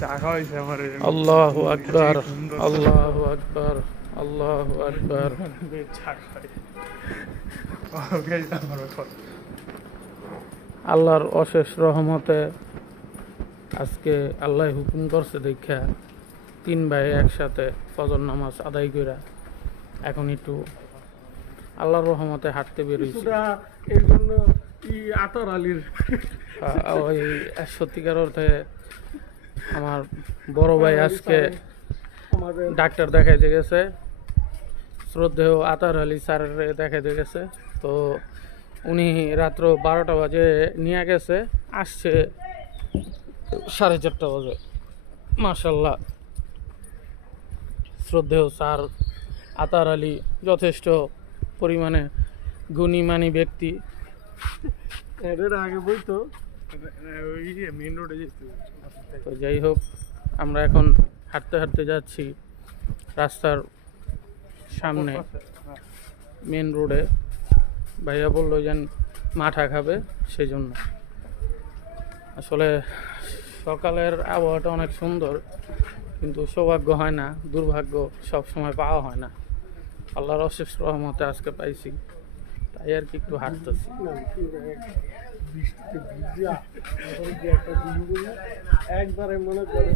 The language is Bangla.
চা খাওয়াইছে আমার। আল্লাহু আকবার, আল্লাহু আকবার, আল্লাহু আকবার। চা খাই আল্লাহর অশেষ রহমতে আজকে আল্লাহ হুকুম করছে দেখা 3 ভাই একসাথে ফজর নামাজ আদায় কইরা এখন একটু আল্লাহর রহমতে হাঁটতে বেরোইছি। এই জন্য আতর আলীর ওই সত্যিকার অর্থে আমার বড় ভাই আজকে ডাক্তার দেখাইতে গেছে, শ্রদ্ধেয় আতর আলী স্যারের দেখাইতে গেছে। তো উনি রাত্র 12টা বাজে নিয়ে গেছে, আসছে 4:30 বাজে। মাশাল্লাহ, শ্রদ্ধেয় স্যার আতর আলী যথেষ্ট পরিমাণে গুণীমানী ব্যক্তি। আগে বইতো মেন রোডে যেত। তো যাই হোক, আমরা এখন হাঁটতে হাঁটতে যাচ্ছি রাস্তার সামনে মেন রোডে। ভাইয়া বললো যেন মাঠা খাবে, সেই জন্য। আসলে সকালের আবহাওয়াটা অনেক সুন্দর, কিন্তু সৌভাগ্য হয় না, দুর্ভাগ্য সব সময় পাওয়া হয় না। আল্লাহর অশেষ রহমতে আজকে পাইছি, তাই আর কি একটু হাঁটতেছি। একবারে মনে করে